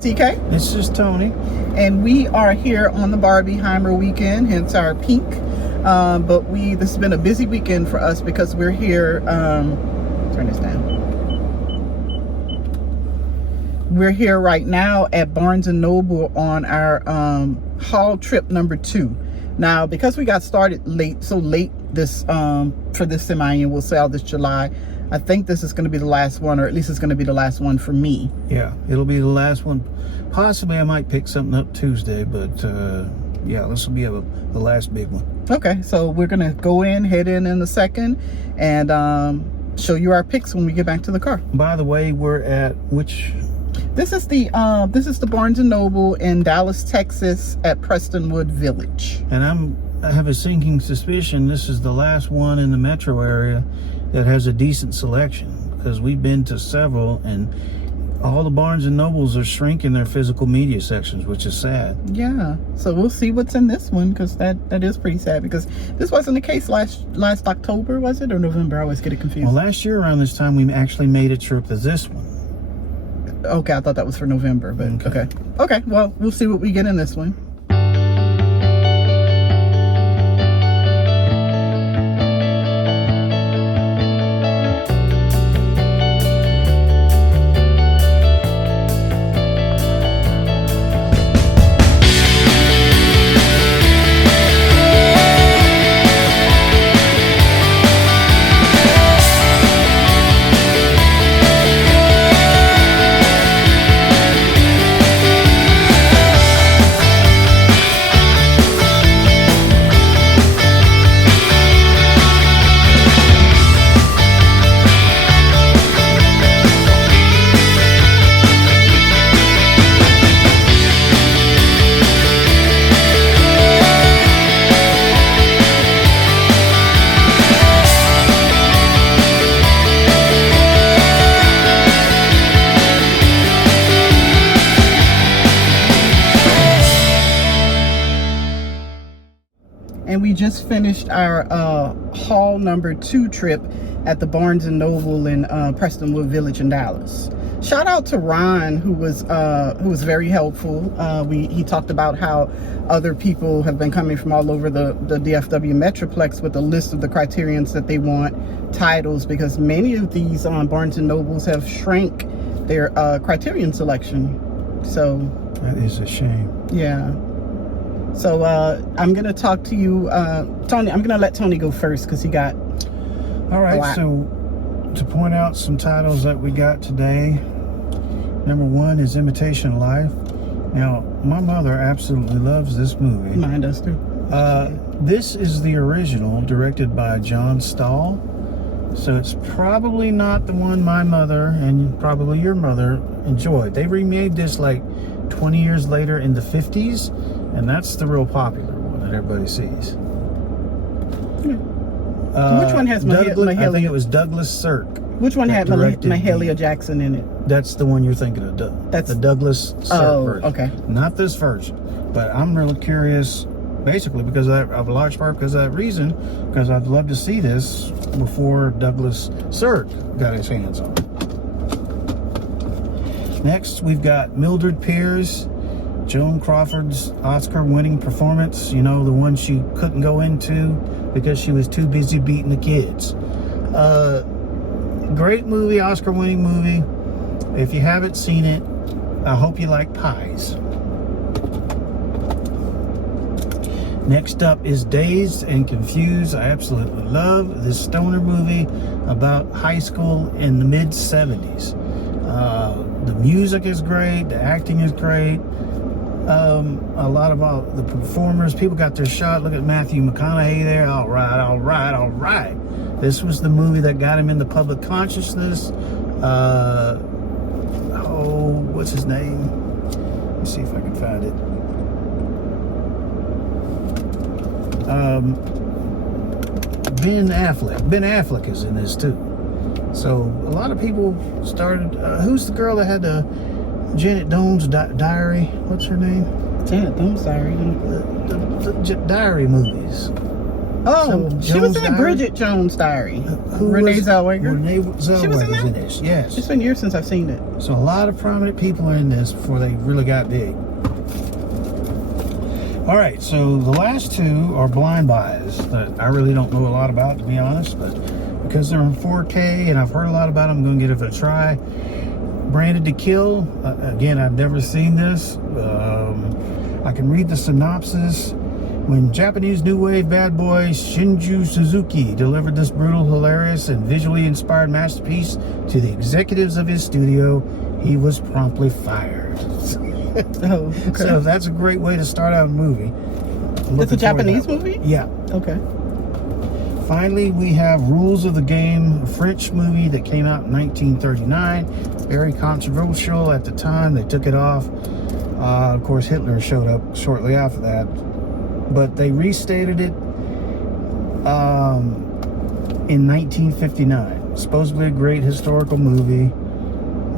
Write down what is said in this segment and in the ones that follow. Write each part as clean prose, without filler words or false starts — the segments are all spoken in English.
TK. This is Tony. And we are here on the Barbieheimer weekend, hence our pink. But this has been a busy weekend for us because we're here, turn this down. We're here right now at Barnes & Noble on our haul trip number 2. Now, because we got started so late this for this semi-annual sale this July, I think this is going to be the last one, or at least it's going to be the last one for me. Yeah, it'll be the last one. Possibly I might pick something up Tuesday, but yeah, this will be the last big one. Okay, so we're going to head in a second, and show you our picks when we get back to the car. By the way, we're at which? This is the Barnes & Noble in Dallas, Texas at Prestonwood Village. And I have a sinking suspicion this is the last one in the metro area that has a decent selection, because we've been to several and all the Barnes & Nobles are shrinking their physical media sections, which is sad. Yeah, so we'll see what's in this one, because that is pretty sad, because this wasn't the case last October, was it, or November? I always get it confused. Well, last year around this time we actually made a trip to this one. Okay, I thought that was for November, but okay, well, we'll see what we get in this one. And we just finished our haul number 2 trip at the Barnes & Noble in Prestonwood Village in Dallas. Shout out to Ron, who was very helpful. He talked about how other people have been coming from all over the DFW Metroplex with a list of the Criterions that they want, titles, because many of these Barnes & Nobles have shrank their Criterion selection. So that is a shame. Yeah. So I'm gonna talk to you, Tony. I'm gonna let Tony go first because he got. All right. So to point out some titles that we got today, number 1 is Imitation of Life. Now, my mother absolutely loves this movie. Mine does too. This is the original, directed by John Stahl. So it's probably not the one my mother and probably your mother enjoyed. They remade this like 20 years later in the 50s. And that's the real popular one that everybody sees. Which one has Mahalia? I think it was Douglas Sirk. Which one had Mahalia Jackson in it? That's the one you're thinking of. That's the Douglas Sirk version. Okay. Not this version. But I'm really curious, basically, because of a large part because of that reason, because I'd love to see this before Douglas Sirk got his hands on it. Next, we've got Mildred Pierce. Joan Crawford's Oscar-winning performance, you know, the one she couldn't go into because she was too busy beating the kids. Great movie, Oscar-winning movie. If you haven't seen it, I hope you like pies. Next up is Dazed and Confused. I absolutely love this stoner movie about high school in the mid-70s. The music is great, the acting is great. A lot of the performers, people got their shot. Look at Matthew McConaughey there. All right. This was the movie that got him in the public consciousness. What's his name? Let's see if I can find it. Ben Affleck. Ben Affleck is in this too. So a lot of people started. Who's the girl that had the Janet Dome's diary? What's her name? Janet Dome's diary. The diary movies. Oh, she was in Diary. Bridget Jones' Diary. Who Renee was- Zellweger. Renee Zellweger She was in is that? in this. Yes. It's been years since I've seen it. So a lot of prominent people are in this before they really got big. All right, so the last two are blind buys that I really don't know a lot about, to be honest, but because they're in 4K and I've heard a lot about them, I'm going to give it a try. Branded to Kill. Again, I've never seen this. I can read the synopsis. When Japanese new wave bad boy Shinju Suzuki delivered this brutal, hilarious, and visually inspired masterpiece to the executives of his studio, he was promptly fired. Oh, okay. So that's a great way to start out a movie. It's a Japanese movie? Yeah. Okay. Finally, we have Rules of the Game, a French movie that came out in 1939. Very controversial at the time. They took it off. Of course, Hitler showed up shortly after that. But they restated it in 1959. Supposedly a great historical movie.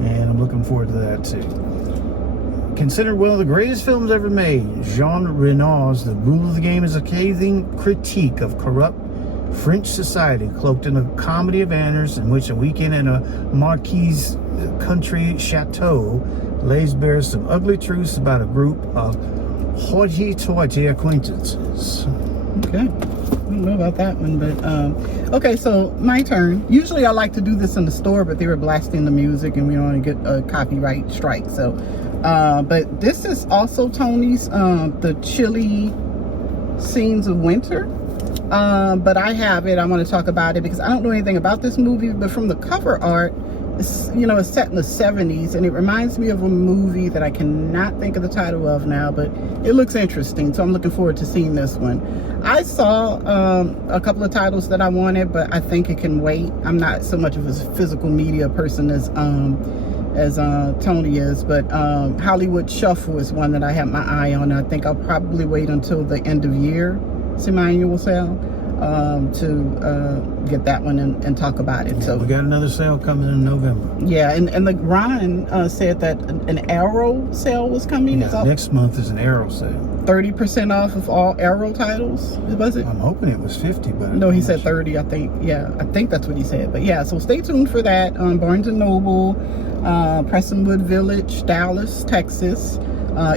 And I'm looking forward to that too. Considered one of the greatest films ever made, Jean Renoir's The Rule of the Game is a scathing critique of corrupt French society cloaked in a comedy of manners in which a weekend in a Marquise country chateau lays bare some ugly truths about a group of hoity-toity acquaintances. Okay. I don't know about that one, but okay, so my turn. Usually I like to do this in the store, but they were blasting the music and we don't want to get a copyright strike. So but this is also Tony's the chilly scenes of winter. But I have it. I want to talk about it because I don't know anything about this movie, but from the cover art, it's, you know, it's set in the 70s and it reminds me of a movie that I cannot think of the title of now, but it looks interesting, so I'm looking forward to seeing this one. I saw a couple of titles that I wanted, but I think it can wait. I'm not so much of a physical media person as Tony is, but Hollywood Shuffle is one that I have my eye on. I think I'll probably wait until the end of year semi-annual sale to get that one and talk about it. Yeah, so we got another sale coming in November. Yeah, and the Ron said that an Arrow sale was coming. Yeah, next month is an Arrow sale. 30% off of all Arrow titles, was it? I'm hoping it was 50, but No, he said 30, I think. Yeah, I think that's what he said. But yeah, so stay tuned for that. Barnes & Noble, Prestonwood Village, Dallas, Texas.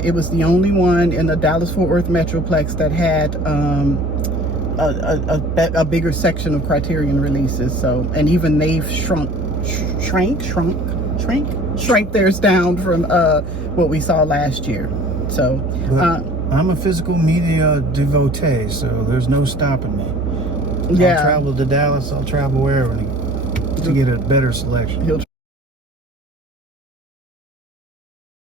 It was the only one in the Dallas-Fort Worth Metroplex that had a bigger section of Criterion releases. So, and even they've shrank theirs down from what we saw last year. So, I'm a physical media devotee, so there's no stopping me. Yeah, I'll travel to Dallas. I'll travel wherever to get a better selection. He'll